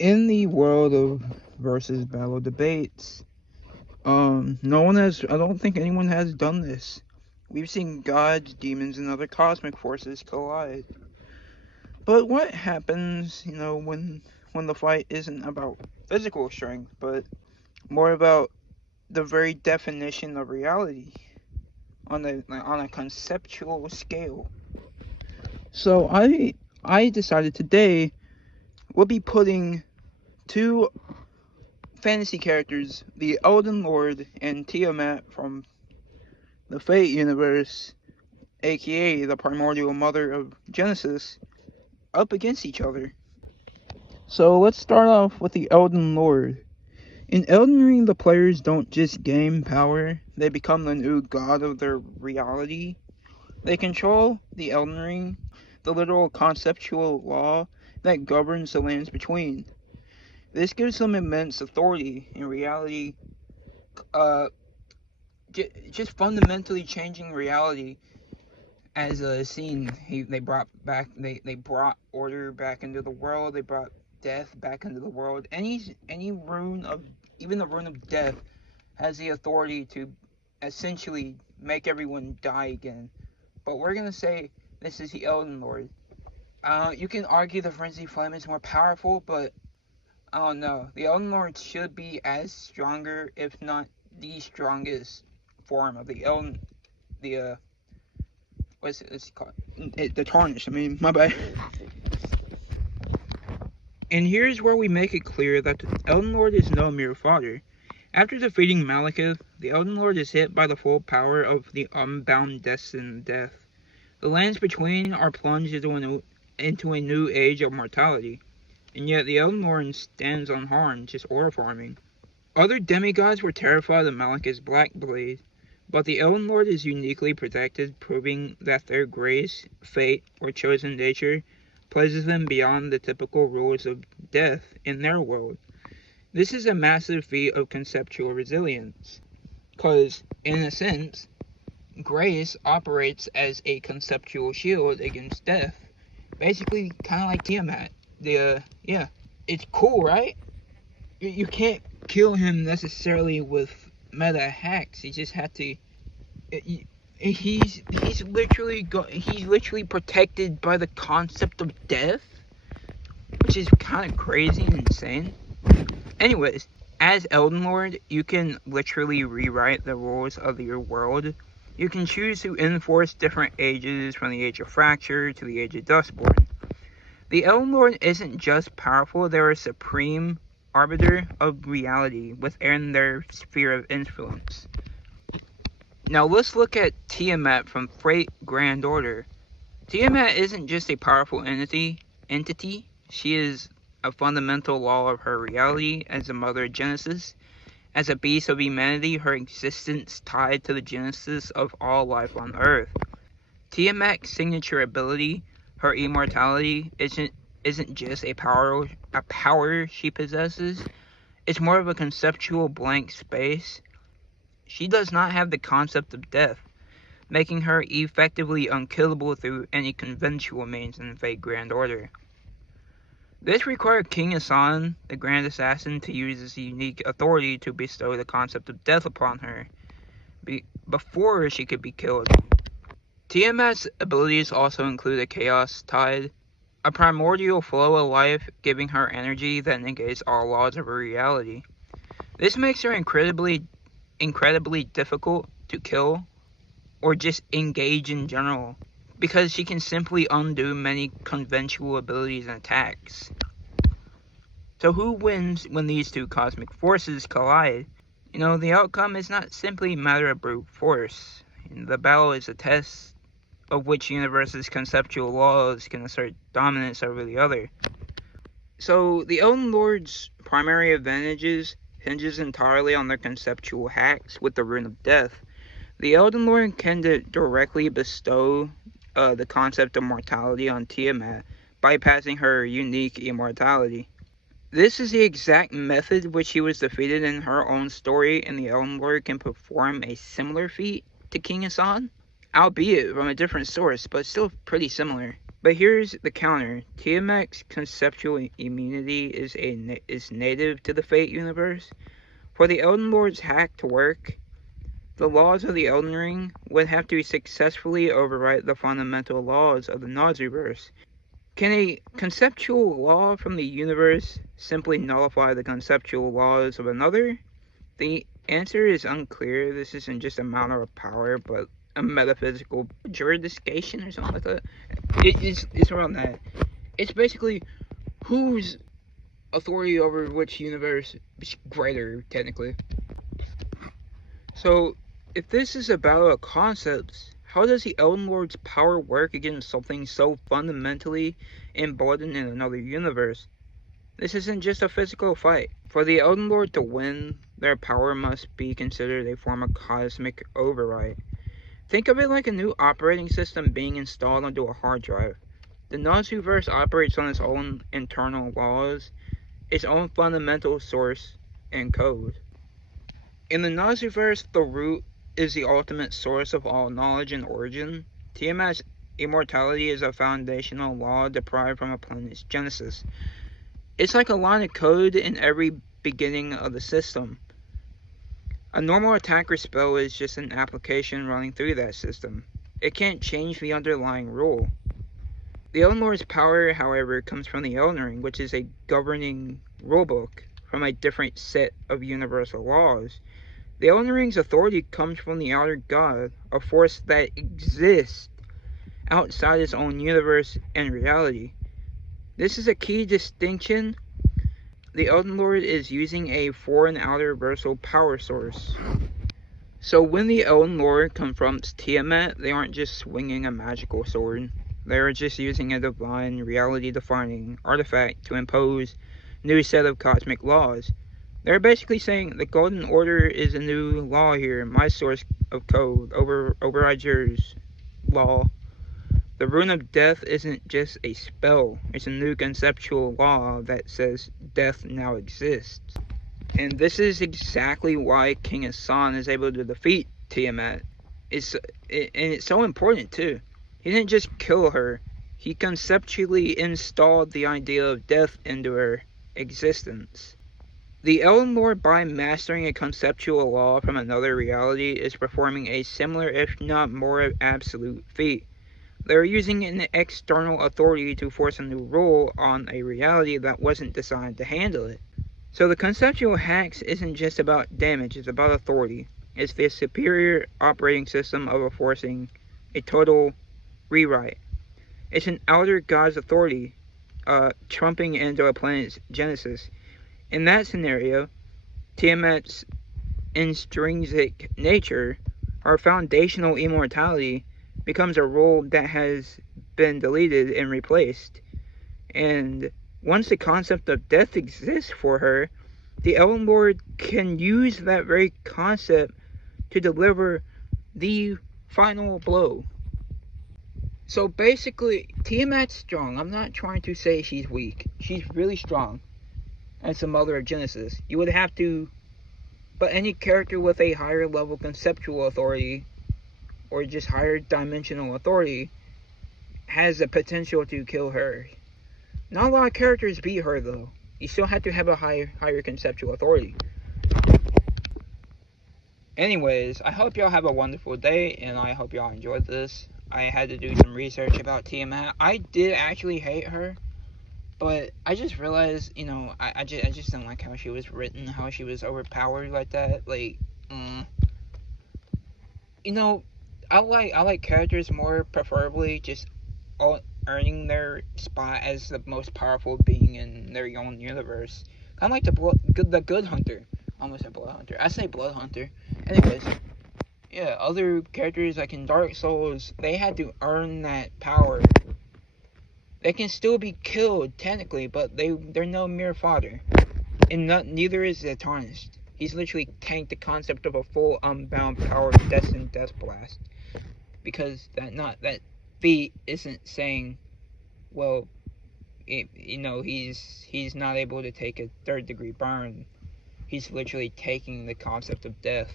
In the world of versus battle debates, I don't think anyone has done this. We've seen gods, demons, and other cosmic forces collide. But what happens, when the fight isn't about physical strength, but more about the very definition of reality on a conceptual scale? So I decided today we'll be putting two fantasy characters, the Elden Lord and Tiamat from the Fate universe, aka the primordial mother of Genesis, up against each other. So let's start off with the Elden Lord. In Elden Ring, the players don't just gain power, they become the new god of their reality. They control the Elden Ring, the literal conceptual law that governs the lands between. This gives them immense authority in reality, uh, just fundamentally changing reality. As seen, they brought order back into the world. They brought death back into the world. Any rune of even the rune of death has the authority to essentially make everyone die again. But we're gonna say this is the Elden Lord. You can argue the Frenzy Flame is more powerful, but I don't know. The Elden Lord should be as stronger, if not the strongest form of the what's it called? The Tarnish. I mean, my bad. And here's where we make it clear that the Elden Lord is no mere fodder. After defeating Malekith, the Elden Lord is hit by the full power of the unbound destined death. The lands between are plunged into a new age of mortality, and yet the Elden Lord stands unharmed, just aura farming. Other demigods were terrified of Malekith's Black Blade, but the Elden Lord is uniquely protected, proving that their grace, fate, or chosen nature places them beyond the typical rules of death in their world. This is a massive feat of conceptual resilience, because, in a sense, grace operates as a conceptual shield against death. Basically, kind of like Tiamat. Yeah. It's cool, right? You can't kill him necessarily with meta hacks. You just have to. He's literally protected by the concept of death, which is kind of crazy and insane. Anyways, as Elden Lord, you can literally rewrite the rules of your world. You can choose to enforce different ages, from the Age of Fracture to the Age of Dustborn. The Elden Lord isn't just powerful, they're a supreme arbiter of reality within their sphere of influence. Now let's look at Tiamat from Fate Grand Order. Tiamat isn't just a powerful entity, she is a fundamental law of her reality as the mother of Genesis. As a beast of humanity, her existence tied to the genesis of all life on Earth. Tiamat's signature ability, her immortality, isn't just a power she possesses. It's more of a conceptual blank space. She does not have the concept of death, making her effectively unkillable through any conventional means in Fate Grand Order. This required King Hassan, the Grand Assassin, to use his unique authority to bestow the concept of death upon her, before she could be killed. Tiamat's abilities also include a Chaos Tide, a primordial flow of life giving her energy that negates all laws of her reality. This makes her incredibly difficult to kill, or just engage in general, because she can simply undo many conventional abilities and attacks. So who wins when these two cosmic forces collide? The outcome is not simply a matter of brute force. The battle is a test of which universe's conceptual laws can assert dominance over the other. So the Elden Lord's primary advantages hinges entirely on their conceptual hacks with the Rune of Death. The Elden Lord can directly bestow the concept of mortality on Tiamat, bypassing her unique immortality. This is the exact method which she was defeated in her own story, and the Elden Lord can perform a similar feat to King Hassan, albeit from a different source, but still pretty similar. But here's the counter. Tiamat's conceptual immunity is native to the Fate universe. For the Elden Lord's hack to work, the laws of the Elden Ring would have to successfully overwrite the fundamental laws of the Nazuverse. Can a conceptual law from the universe simply nullify the conceptual laws of another? The answer is unclear. This isn't just a matter of power, but a metaphysical jurisdiction or something like that. It's around that. It's basically whose authority over which universe is greater, technically. So, if this is a battle of concepts, how does the Elden Lord's power work against something so fundamentally embodied in another universe? This isn't just a physical fight. For the Elden Lord to win, their power must be considered a form of cosmic override. Think of it like a new operating system being installed onto a hard drive. The Nazuverse operates on its own internal laws, its own fundamental source and code. In the Nazuverse, the root is the ultimate source of all knowledge and origin. Tiamat's immortality is a foundational law derived from a planet's genesis. It's like a line of code in every beginning of the system. A normal attack or spell is just an application running through that system. It can't change the underlying rule. The Elden Lord's power, however, comes from the Elden Ring, which is a governing rulebook from a different set of universal laws. The Elden Ring's authority comes from the outer god, a force that exists outside its own universe and reality. This is a key distinction. The Elden Lord is using a foreign outer versal power source. So when the Elden Lord confronts Tiamat, they aren't just swinging a magical sword. They're just using a divine, reality-defining artifact to impose a new set of cosmic laws. They're basically saying the Golden Order is a new law here. My source of code overrides yours. Law. The Rune of Death isn't just a spell, it's a new conceptual law that says death now exists. And this is exactly why King Hassan is able to defeat Tiamat. And it's so important too. He didn't just kill her, he conceptually installed the idea of death into her existence. The Elden Lord, by mastering a conceptual law from another reality, is performing a similar, if not more absolute feat. They're using an external authority to force a new rule on a reality that wasn't designed to handle it. So the conceptual hacks isn't just about damage, it's about authority. It's the superior operating system of forcing a total rewrite. It's an outer god's authority, trumping into a planet's genesis. In that scenario, Tiamat's intrinsic nature, our foundational immortality, becomes a rule that has been deleted and replaced. And once the concept of death exists for her, the Elden Lord can use that very concept to deliver the final blow. So basically, Tiamat's strong. I'm not trying to say she's weak. She's really strong. As the mother of Genesis. You would have to... But any character with a higher level conceptual authority, or just higher dimensional authority, has the potential to kill her. Not a lot of characters beat her though. You still have to have a higher conceptual authority. Anyways, I hope y'all have a wonderful day, and I hope y'all enjoyed this. I had to do some research about Tiamat. I did actually hate her, but I just realized, I just don't like how she was written, how she was overpowered like that. I like characters more, preferably just all earning their spot as the most powerful being in their own universe. Kind of like the Good Hunter. I almost said Blood Hunter. I say Blood Hunter. Anyways, yeah, other characters like in Dark Souls, they had to earn that power. They can still be killed technically, but they're no mere fodder. And neither is the Tarnished. He's literally tanked the concept of a full unbound power destined death blast. Because that feat isn't saying, well, he's not able to take a 3rd degree burn. He's literally taking the concept of death